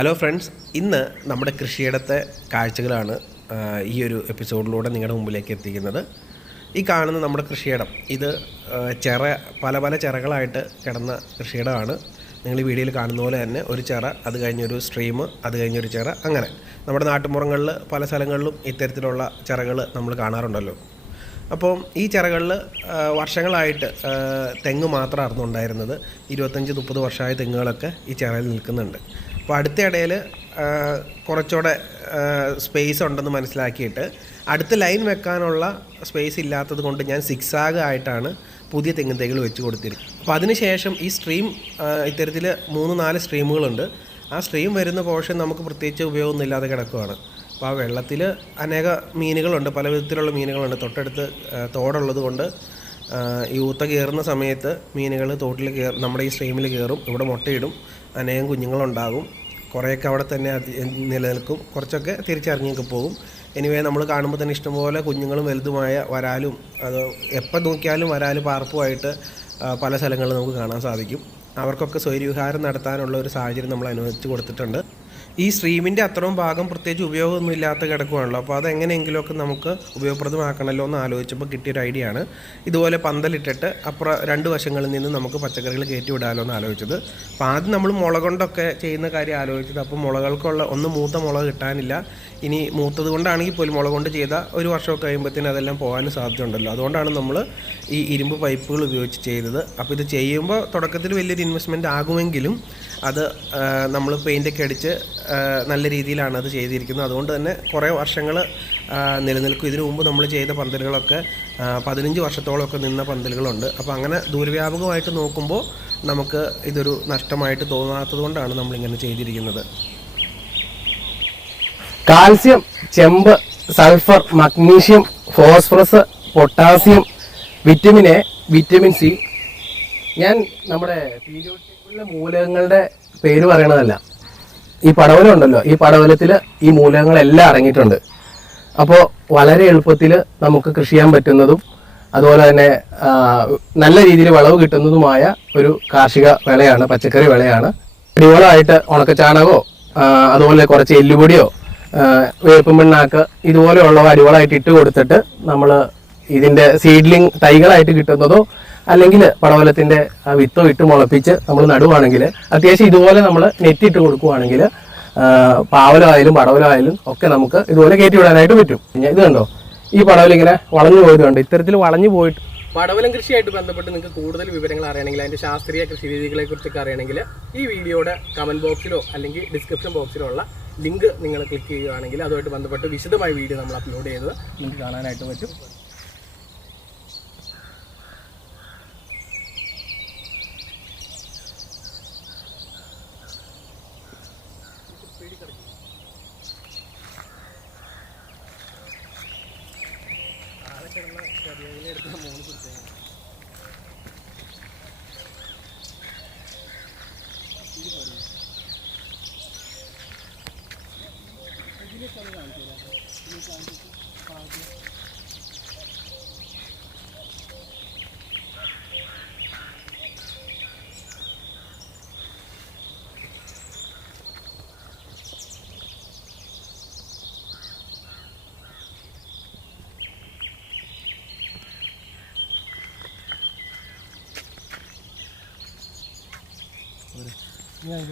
Hello friends, ഇന്ന് നമ്മുടെ കൃഷിയിടത്തെ കാഴ്ചകളാണ് ഈ ഒരു എപ്പിസോഡിലൂടെ നിങ്ങളുടെ മുമ്പിലേക്ക് എത്തിക്കുന്നത്. ഈ കാണുന്ന നമ്മുടെ കൃഷിയിടം ഇത് പല പല ചിറകളായിട്ട് കിടന്ന കൃഷിയിടമാണ്. നിങ്ങൾ ഈ വീഡിയോയിൽ കാണുന്ന പോലെ തന്നെ ഒരു ചിറ, അത് കഴിഞ്ഞൊരു സ്ട്രീം, അത് കഴിഞ്ഞൊരു ചിറ, അങ്ങനെ നമ്മുടെ നാട്ടുമ്പുറങ്ങളിൽ പല സ്ഥലങ്ങളിലും ഇത്തരത്തിലുള്ള ചിറകൾ നമ്മൾ കാണാറുണ്ടല്ലോ. അപ്പോൾ ഈ ചിറകളിൽ വർഷങ്ങളായിട്ട് തെങ്ങ് മാത്രമായിരുന്നു ഉണ്ടായിരുന്നത്. 25-30 വർഷമായ തെങ്ങുകളൊക്കെ ഈ ചിറയിൽ നിൽക്കുന്നുണ്ട്. അപ്പോൾ അടുത്ത ഇടയിൽ കുറച്ചുകൂടെ സ്പേസ് ഉണ്ടെന്ന് മനസ്സിലാക്കിയിട്ട് അടുത്ത ലൈൻ വെക്കാനുള്ള സ്പേസ് ഇല്ലാത്തത് കൊണ്ട് ഞാൻ സിക്സാഗ് ആയിട്ടാണ് പുതിയ തെങ്ങിൻ തൈകൾ വെച്ച് കൊടുത്തിരിക്കുന്നത്. അപ്പോൾ അതിനുശേഷം ഈ സ്ട്രീം ഇത്തരത്തിൽ 3-4 സ്ട്രീമുകളുണ്ട്. ആ സ്ട്രീം വരുന്ന പോർഷൻ നമുക്ക് പ്രത്യേകിച്ച് ഉപയോഗമൊന്നുമില്ലാതെ കിടക്കുകയാണ്. അപ്പോൾ ആ വെള്ളത്തിൽ അനേക മീനുകളുണ്ട്, പല വിധത്തിലുള്ള മീനുകളുണ്ട്. തൊട്ടടുത്ത് തോടുള്ളത് കൊണ്ട് ഈ ഊത്ത കയറുന്ന സമയത്ത് മീനുകൾ തോട്ടിൽ നമ്മുടെ ഈ സ്ട്രീമിൽ കയറും, ഇവിടെ മുട്ടയിടും, അനേകം കുഞ്ഞുങ്ങളുണ്ടാകും. കുറേയൊക്കെ അവിടെ തന്നെ നിലനിൽക്കും, കുറച്ചൊക്കെ തിരിച്ചറിഞ്ഞൊക്കെ പോകും. എനിവേ നമ്മൾ കാണുമ്പോൾ തന്നെ ഇഷ്ടംപോലെ കുഞ്ഞുങ്ങളും വലുതുമായ വരാലും, അത് എപ്പോൾ നോക്കിയാലും വരാൽ പാർപ്പുമായിട്ട് പല സ്ഥലങ്ങളിൽ നമുക്ക് കാണാൻ സാധിക്കും. അവർക്കൊക്കെ സ്വൈര്യവിഹാരം നടത്താനുള്ള ഒരു സാഹചര്യം നമ്മൾ അനുവദിച്ച് കൊടുത്തിട്ടുണ്ട്. ഈ സ്ട്രീമിൻ്റെ അത്രയും ഭാഗം പ്രത്യേകിച്ച് ഉപയോഗമൊന്നും ഇല്ലാത്ത കിടക്കുകയാണല്ലോ. അപ്പോൾ അതെങ്ങനെയെങ്കിലുമൊക്കെ നമുക്ക് ഉപയോഗപ്രദമാക്കണമല്ലോ എന്ന് ആലോചിച്ചപ്പോൾ കിട്ടിയൊരു ഐഡിയ ആണ്. ഇതുപോലെ പന്തലിട്ടിട്ട് അപ്പുറം 2 വശങ്ങളിൽ നിന്ന് നമുക്ക് പച്ചക്കറികൾ കയറ്റി വിടാമല്ലോ എന്ന് ആലോചിച്ചത്. അപ്പോൾ ആദ്യം നമ്മൾ മുള കൊണ്ടൊക്കെ ചെയ്യുന്ന കാര്യം ആലോചിച്ചത്. അപ്പോൾ മുളകൾക്കുള്ള മൂത്ത മുളക് കിട്ടാനില്ല. ഇനി മൂത്തത് കൊണ്ടാണെങ്കിൽ പോലും മുള കൊണ്ട് ചെയ്താൽ 1 വർഷമൊക്കെ കഴിയുമ്പോഴത്തേനും അതെല്ലാം പോകാനും സാധ്യതയുണ്ടല്ലോ. അതുകൊണ്ടാണ് നമ്മൾ ഈ ഇരുമ്പ് പൈപ്പുകൾ ഉപയോഗിച്ച് ചെയ്തത്. അപ്പോൾ ഇത് ചെയ്യുമ്പോൾ തുടക്കത്തിൽ വലിയൊരു ഇൻവെസ്റ്റ്മെൻറ്റ് ആകുമെങ്കിലും അത് നമ്മൾ പെയിൻ്റൊക്കെ അടിച്ച് നല്ല രീതിയിലാണ് അത് ചെയ്തിരിക്കുന്നത്. അതുകൊണ്ട് തന്നെ കുറേ വർഷങ്ങൾ നിലനിൽക്കും. ഇതിനു മുമ്പ് നമ്മൾ ചെയ്ത പന്തലുകളൊക്കെ 15 വർഷത്തോളമൊക്കെ നിന്ന പന്തലുകളുണ്ട്. അപ്പോൾ അങ്ങനെ ദൂരവ്യാപകമായിട്ട് നോക്കുമ്പോൾ നമുക്ക് ഇതൊരു നഷ്ടമായിട്ട് തോന്നാത്തത് കൊണ്ടാണ് നമ്മളിങ്ങനെ ചെയ്തിരിക്കുന്നത്. കാൽസ്യം, ചെമ്പ്, sulphur, magnesium, phosphorus, potassium, vitamin A, vitamin C. ഞാൻ നമ്മുടെ പീരിയോഡിക് മൂലകങ്ങളുടെ പേര് പറയണതല്ല. ഈ പടവലം ഉണ്ടല്ലോ, ഈ പടവലത്തിൽ ഈ മൂലകങ്ങളെല്ലാം അടങ്ങിയിട്ടുണ്ട്. അപ്പോൾ വളരെ എളുപ്പത്തിൽ നമുക്ക് കൃഷി ചെയ്യാൻ പറ്റുന്നതും അതുപോലെ തന്നെ നല്ല രീതിയിൽ വിളവ് കിട്ടുന്നതുമായ ഒരു കാർഷിക വിളയാണ്, പച്ചക്കറി വിളയാണ്. അടിവളമായിട്ട് ഉണക്കച്ചാണകമോ അതുപോലെ കുറച്ച് എല്ലുപൊടിയോ വേപ്പും പിണ്ണാക്ക് ഇതുപോലെയുള്ളവ അടിവളമായിട്ട് ഇട്ട് കൊടുത്തിട്ട് നമ്മൾ ഇതിൻ്റെ സീഡ്ലിംഗ് തൈകളായിട്ട് കിട്ടുന്നതോ അല്ലെങ്കിൽ പടവലത്തിൻ്റെ വിത്തോ ഇട്ട് മുളപ്പിച്ച് നമ്മൾ നടുവാണെങ്കിൽ, അത്യാവശ്യം ഇതുപോലെ നമ്മൾ നെറ്റിട്ട് കൊടുക്കുവാണെങ്കിൽ പാവലമായാലും പടവലമായാലും ഒക്കെ നമുക്ക് ഇതുപോലെ കയറ്റി വിടാനായിട്ട് പറ്റും. ഇത് കണ്ടോ, ഈ പടവലം ഇങ്ങനെ വളഞ്ഞു പോയത് കണ്ടോ, ഇത്തരത്തിൽ വളഞ്ഞു പോയിട്ട്. പടവലം കൃഷിയായിട്ട് ബന്ധപ്പെട്ട് നിങ്ങൾക്ക് കൂടുതൽ വിവരങ്ങൾ അറിയണമെങ്കിൽ, അതിൻ്റെ ശാസ്ത്രീയ കൃഷി രീതികളെ കുറിച്ചൊക്കെ അറിയണമെങ്കിൽ ഈ വീഡിയോയുടെ കമൻറ്റ് ബോക്സിലോ അല്ലെങ്കിൽ ഡിസ്ക്രിപ്ഷൻ ബോക്സിലോ ഉള്ള ലിങ്ക് നിങ്ങൾ ക്ലിക്ക് ചെയ്യുകയാണെങ്കിൽ അതുമായിട്ട് ബന്ധപ്പെട്ട് വിശദമായ വീഡിയോ നമ്മൾ അപ്ലോഡ് ചെയ്തത് നിങ്ങൾക്ക് കാണാനായിട്ട് പറ്റും. Yeah,